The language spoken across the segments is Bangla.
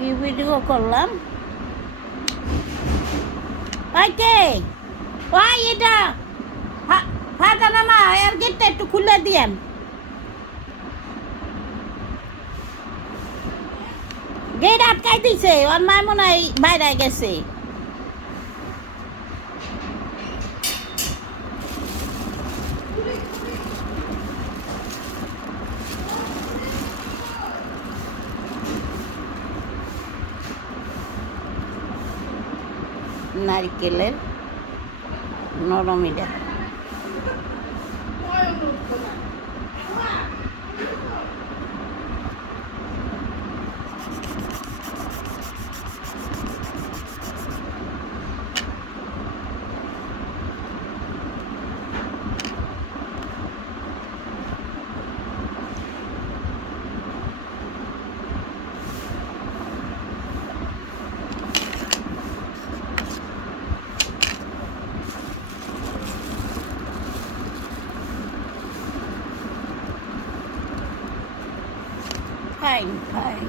কি ভিডিও করলাম? ওইকে ওই এটা ফাজান না, এর গেটটা একটু খুলে দিয়েন। গেট আটকাই দিছে, ওর মা মনে হয় বাইরে গেছে। নারকেলের নরম এটা। ফাইন ফাইন,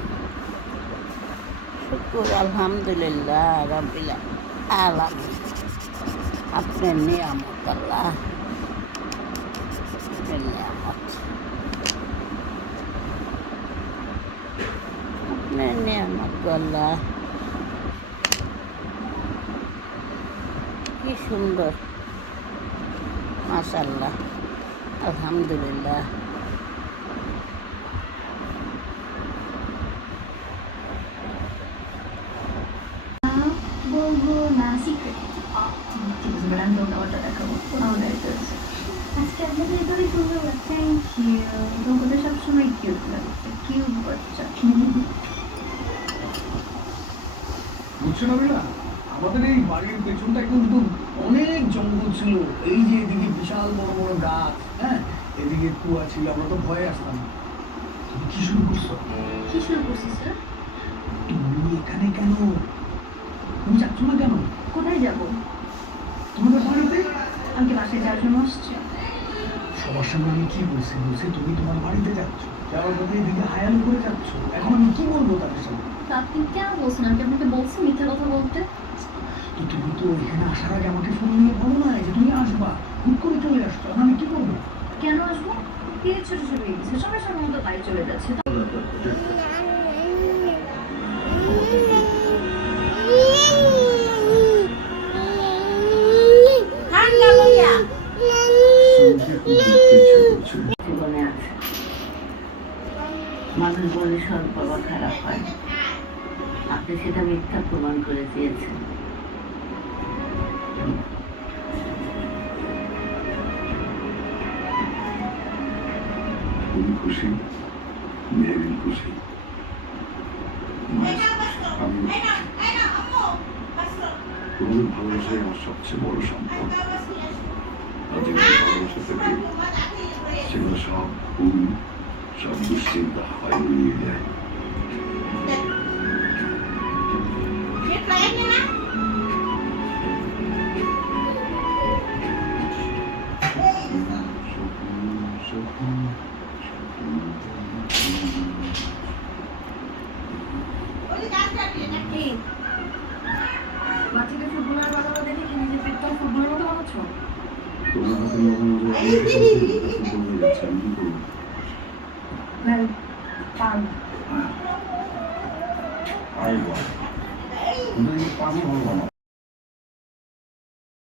শুকুর আলহামদুলিল্লাহ রাব্বিল আলামিন। আপনার নিয়ামত আল্লাহ, আপনার নিয়ামত, আপনার নিয়ামত আল্লাহ। কি সুন্দর, মাশাআল্লাহ, আলহামদুলিল্লাহ। বলবো না সিক্রেট। ঠিক আছে, আমি তোমাকে আমারটা দেখাবো। আমাদের আজকে আপনাদের এভাবে করবো। Thank you. তোমাদের সবসময় কিউট লাগছে, কিউট বাচ্চা। বুঝছো না বেলা, আমাদের এই বাড়ির পেছনটা কিন্তু অনেক জঙ্গল ছিল। এই যে এদিকে বিশাল বড় বড় গাছ, হ্যাঁ, এদিকে কুয়া ছিল, আমরা তো ভয়ে আসতাম। তুমি কি শুরু করছো? কি শুরু করছি স্যার? তুমি এখানে কেন? তুমি যাচ্ছ না কেন? কোথায় যাবো? তোমাদের বাড়িতে। আমি কি বাসায় যাওয়ার জন্য আসছি? সবার সামনে আমি কি বলছি? বলছি তুমি তোমার বাড়িতে যাচ্ছ, যাওয়ার পথে এদিকে হায়াল করে যাচ্ছ। এখন আমি কি বলবো তাদের সামনে? তা আপনি কেন বলছেন? আমি কি আপনাকে বলছি মিথ্যা কথা বলতে? তো তুমি তো এখানে আসার আগে আমাকে ফোন দিয়ে বলো না যে তুমি আসবা, হুট করে চলে আসছো। এখন আমি কি করবো? কেন আসবো? দিয়ে ছোট ছোট হয়ে গেছে, সবাই সবার মতো বাড়ি চলে যাচ্ছে। জীবনে আছে, মানুষ বলে সৎ বাবা খারাপ হয়, আপনি সেটা মিথ্যা প্রমাণ করে দিয়েছেন। তুমি খুশি, মেয়েরিন খুশি, তোমাদের ভালোবাসাই আমার সবচেয়ে বড় সম্পদ। আর যেগুলো ভালোবাসা থেকে সেগুলো সব ভুল, সব দুশ্চিন্তা হয় উড়িয়ে দেয়। বাচ্চাকে ফুটবলার বানানো দেখে কি নিজের পেটটাও ফুটবলের মতো বানাচ্ছ? তোমার হাতে মাঝে মাঝে ফুটবল হয়ে যাচ্ছে, আমি কি করবো? পারবো। আরে বাবা, তুমি পানি ভালো বানাও।